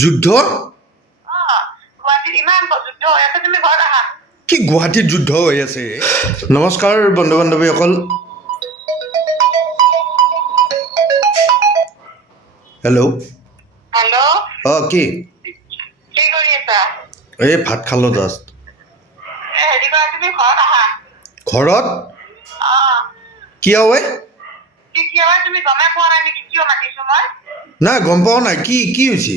যুদ্ধ? অ গুৱাহাটীত ইমান যুদ্ধ তুমি ঘৰত আহা। কি গুৱাহাটীত যুদ্ধ হৈ আছে? নমস্কাৰ বন্ধু বান্ধৱীসকল হেল্ল' হেল্ল' অঁ কি? এই ভাত খালোঁ জাষ্ট এ হেৰি তুমি ঘৰত আহা। ঘৰত? অ। কিয় ঐ? নাই গম পোৱা নাই। কি কি হৈছে?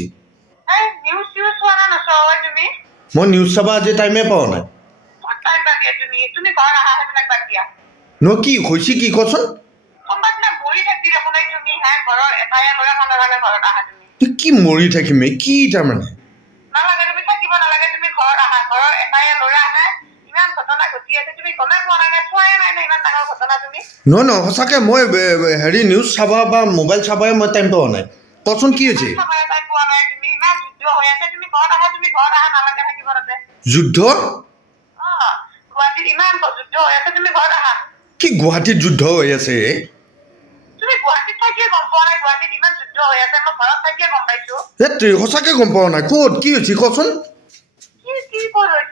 বাদ দিয়া তুমি? তুমি ঘৰত আহা সেইবিলাক বাদ দিয়া। ন কি কচোন কি মৰি থাকিম কি তাৰমানে? নহয় নহয় সঁচাকৈ মই হেৰি নিউজ চাব বা মোবাইল চাবই মই টাইম পোৱা নাই। কচোন কি হৈছে? যুদ্ধ? কি গুৱাহাটীত যুদ্ধ হৈ আছে? সঁচাকৈ গম পোৱা নাই। ক'ত? কি হৈছে কচোন। কি কি ক'ত হৈছে?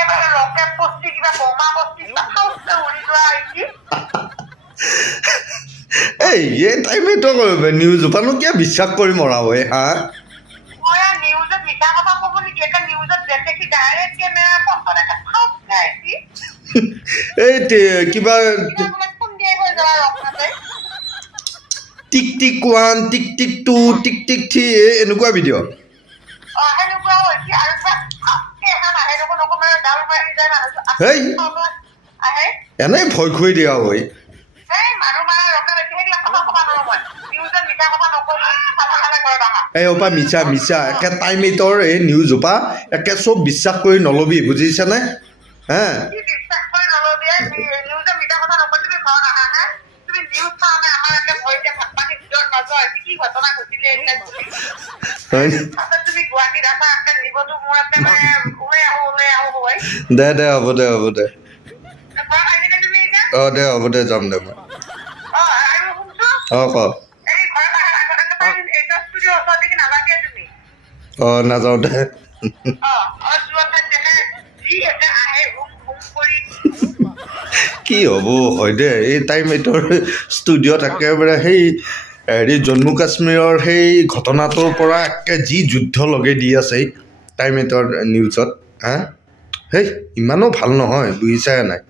একেবাৰে ৰকেট পষ্টি কিবা বোমা পষ্টি চাউচে উৰি যোৱা হৈছে এই এই টাইম এটক নিউজ পানো কিয় বিশ্বাস কৰি মৰা হয় হা? এই কিবা tick tick one tick tick two tick tick three এনেকুৱা ভিডিঅ' এই এনেই ভয় খুৱাই দিয়া আৰু এই অপা মিছা মিছা একে টাইম এইটৰ এই নিউজ অপা একে চব বিশ্বাস কৰি নল'বি বুজিছেনে? হা? হয় দে দে হ'ব দে হ'ব দে। অঁ দে হ'ব দে যাম দে মই। অঁ ক। অঁ নাযাওঁ দে। কি হ'ব হয় দে এই টাইম এইটোৰ ষ্টুডিঅ'ত একেবাৰে সেই হেৰি জম্মু কাশ্মীৰৰ সেই ঘটনাটোৰ পৰা একে যি যুদ্ধ লগে দি আছে টাইম এইটৰ নিউজত হা? সেই ইমানো ভালো নহয় বুজিছাই নাই?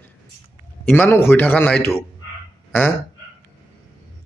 ইমানো হৈ থকা নাইতো হা?